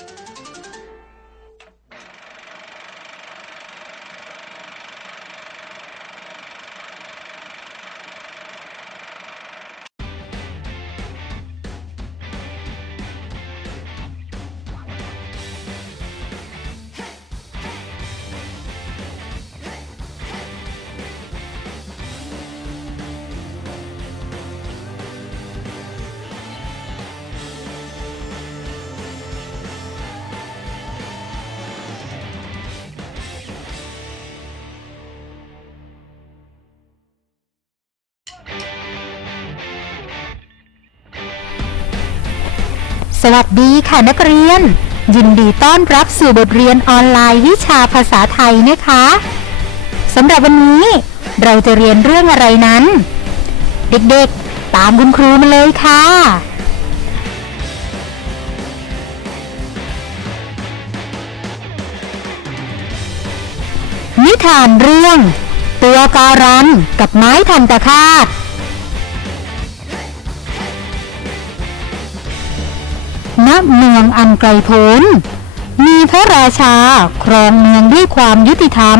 you สวัสดีค่ะนักเรียน ยินดีต้อนรับสู่บทเรียนออนไลน์วิชาภาษาไทยนะคะสำหรับวันนี้เราจะเรียนเรื่องอะไรนั้น เด็กๆ ตามคุณครูมาเลยค่ะ นิทานเรื่อง ตัวการันกับไม้ทันตคาต เมืองอันไกลโพ้น มีพระราชาครองเมืองด้วยความยุติธรรม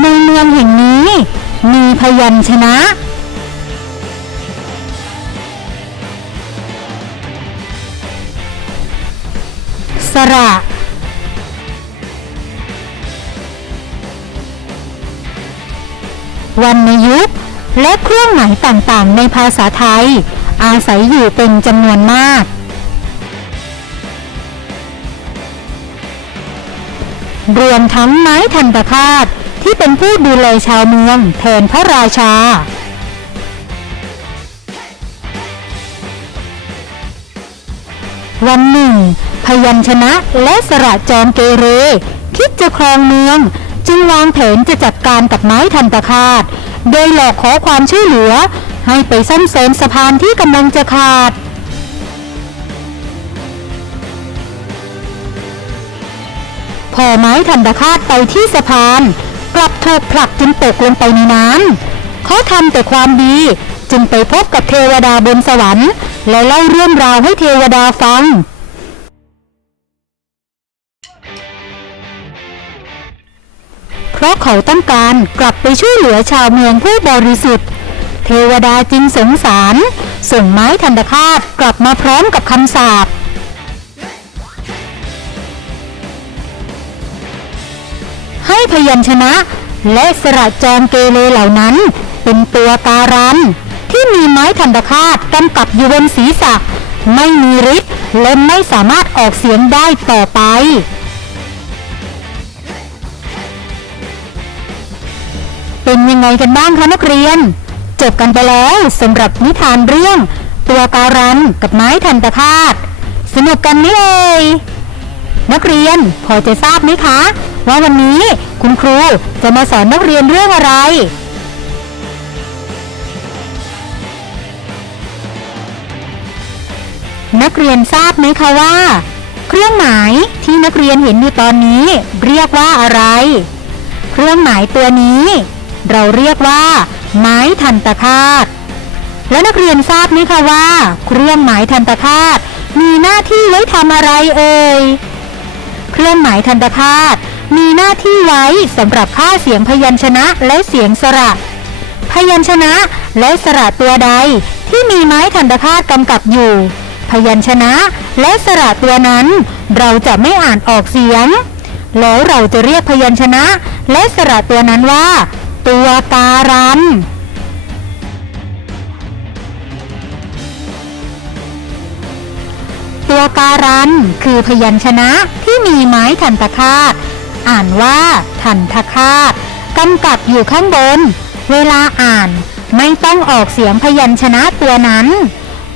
ในเมืองแห่งนี้มีพยัญชนะ สระวรรณยุกต์ และเครื่องหมายต่างๆ ในภาษาไทย อาศัยอยู่เป็นจำนวนมาก รวมทั้งไม้ทันตคาตที่เป็นผู้ดูแลชาวเมืองแทนพระราชาวันหนึ่ง พยัญชนะและสระจอมเกเร คิดจะครองเมือง จึงวางแผนจะจัดการกับไม้ทันตคาต โดยหลอกขอความช่วยเหลือ ให้ไปซ่อมแซมสะพานที่กำลังจะขาด พอไม้ทันตคาตไปที่สะพาน กลับถูกผลักจนตกลงไปในน้ำเขาทำแต่ความดีจึงไปพบกับเทวดาบนสวรรค์ และเล่าเรื่องราวให้เทวดาฟัง ราะเขาต้องการกลับไปช่วยเหลือชาวเมืองผู้บริสุทธิ์ เทวดาจึงสงสาร ส่งไม้ทันตคาตกลับมาพร้อมกับคำสาปให้พยัญชนะ และสระจอมเกเรเหล่านั้น เป็นตัวการัน ที่มีไม้ทันตคาตกำกับอยู่บนศีรษะ ไม่มีฤทธิ์และไม่สามารถออกเสียงได้ต่อไป เป็นยังไงกันบ้างคะนักเรียน จบกันไปแล้วสำหรับนิทานเรื่อง ตัวการันกับไม้ทันตคาตสนุกกันไหมเอ่ยนักเรียนพอจะทราบไหมคะ ว่าวันนี้คุณครูจะมาสอนนักเรียนเรื่องอะไรนักเรียนทราบไหมคะว่า เครื่องหมายที่นักเรียนเห็นอยู่ตอนนี้ เรียกว่าอะไร เครื่องหมายตัวนี้ เราเรียกว่า ไม้ทันตคาต และนักเรียนทราบไหมคะว่า เครื่องหมายทันตคาต มีหน้าที่ไว้ทำอะไรเอ่ย เครื่องหมายทันตคาต มีหน้าที่ไว้สำหรับค่าเสียงพยัญชนะและเสียงสระ พยัญชนะและสระตัวใดที่มีไม้ทันตคาตกำกับอยู่ พยัญชนะและสระตัวนั้น เราจะไม่อ่านออกเสียง แล้วเราจะเรียกพยัญชนะและสระตัวนั้นว่า ตัวการัน ตัวการันคือพยัญชนะที่มีไม้ทันตคาต อ่านว่าทันทคาตกำกับอยู่ข้างบน เวลาอ่านไม่ต้องออกเสียงพยัญชนะตัวนั้น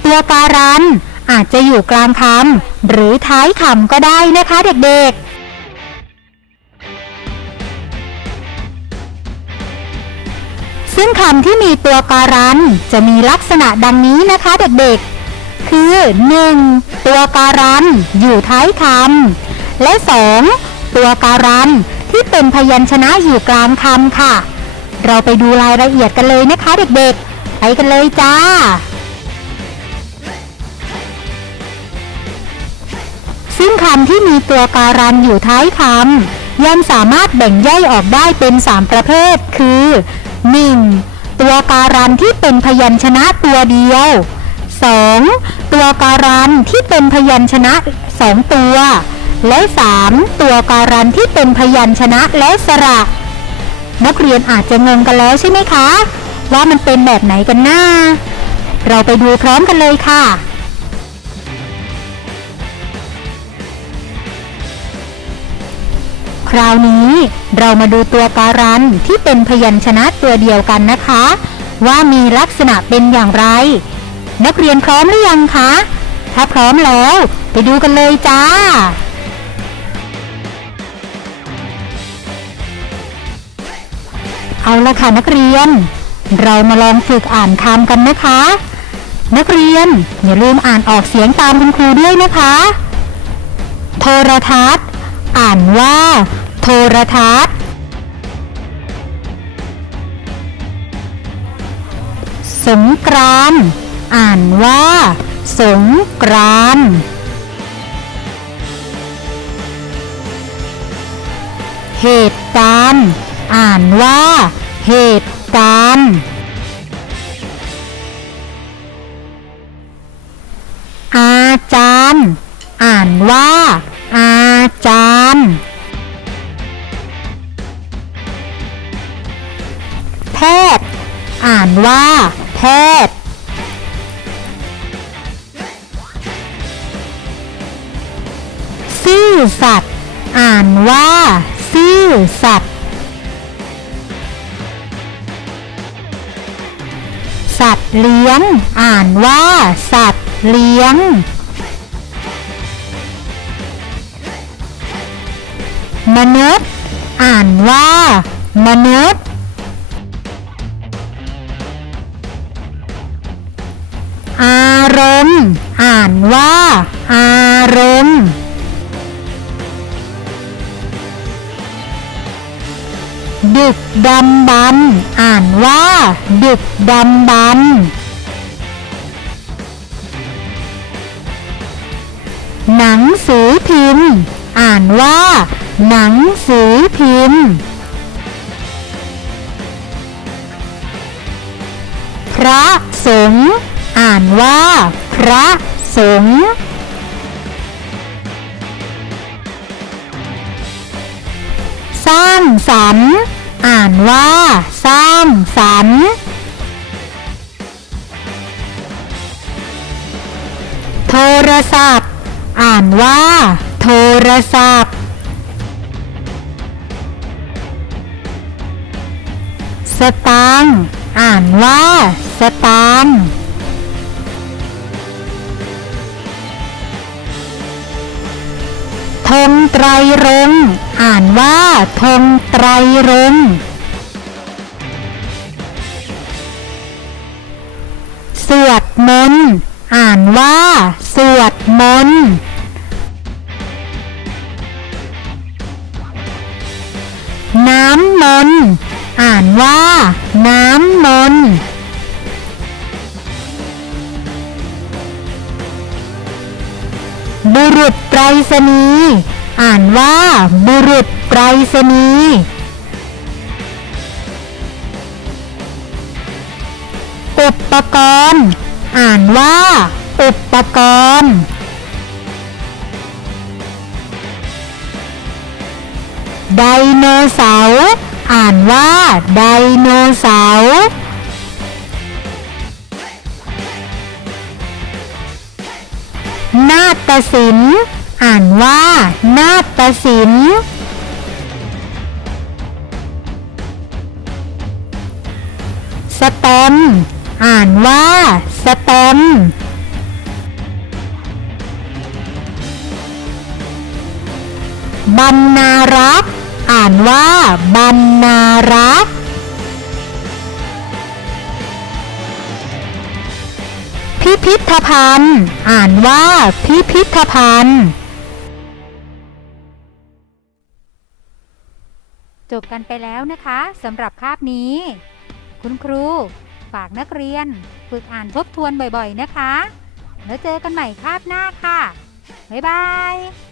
ตัวการันอาจจะอยู่กลางคำหรือท้ายคำก็ได้นะคะเด็กๆ ซึ่งคำที่มีตัวการัน จะมีลักษณะดังนี้นะคะเด็กๆ คือ 1. ตัวการัน อยู่ท้ายคำและ 2. ตัวการัน ที่เป็นพยัญชนะอยู่กลางคำค่ะ เราไปดูรายละเอียดกันเลยนะคะเด็กๆ ไปกันเลยจ้าซึ่งคำที่มีตัวการันอยู่ท้ายคำยังสามารถแบ่งย่อยออกได้เป็น 3 ประเภท คือ 1. ตัวการันที่เป็นพยัญชนะตัวเดียว 2. ตัวการันที่เป็นพยัญชนะ 2 ตัว และ 3. ตัวการันที่เป็นพยัญชนะและสระ นักเรียนอาจจะงงกันแล้วใช่ไหมคะ ว่ามันเป็นแบบไหนกันหน้า เราไปดูพร้อมกันเลยค่ะ ราวนี้เรามาดูตัวการันที่เป็นพยัญชนะตัวเดียวกันนะคะ ว่ามีลักษณะเป็นอย่างไร นักเรียนพร้อมหรือยังคะ ถ้าพร้อมแล้วไปดูกันเลยจ้า เอาละค่ะนักเรียน เรามาลองฝึกอ่านคำกันนะคะ นักเรียนอย่าลืมอ่านออกเสียงตามคุณครูด้วยนะคะ โทรทัศน์ อ่านว่า โทรทัศน์ สงกรานต์อ่านว่า สงกรานต์เหตุการณ์ อ่านว่า แพทย์ อ่านว่า แพทย์ ซื่อสัตย์อ่านว่า ซื่อสัตย์สัตว์เลี้ยง อ่านว่า สัตว์เลี้ยง มนุษย์ อ่านว่า มนุษย์ มณ์ อ่านว่า อารมณ์ดึกดำบรรอ่านว่า ดึกดำบรรหนังสือพิมพ์ อ่านว่า หนังสือพิมพ์ พระสงฆ์อ่านว่า พระสงฆ์สร้างสรรค์อ่านว่าสร้างสรรค์โทรศัพท์ อ่านว่า โทรศัพท์ สตางค์อ่านว่า สตางค์ ธงไตรรงอ่านว่าธงไตรรงสวดมนต์อ่านว่า สวดมนต์น้ำมนต์อ่านว่า น้ำมนต์ บุรุษไปรษณีย์อ่านว่าบุรุษไปรษณีย์อุปกรณ์ อ่านว่า อุปกรณ์ ไดโนเสาร์อ่านว่าได ศิลอ่านว่านาฏศิลป์สแตมอ่านว่าสแตมบรรณารักษ์อ่านว่าบรรณารักษ์ พิพิธภัณฑ์ อ่านว่าพิพิธภัณฑ์ จบกันไปแล้วนะคะสำหรับคาบนี้ คุณครูฝากนักเรียน ฝึกอ่านทบทวนบ่อยๆนะคะ แล้วเจอกันใหม่คาบหน้าค่ะ บ๊ายบาย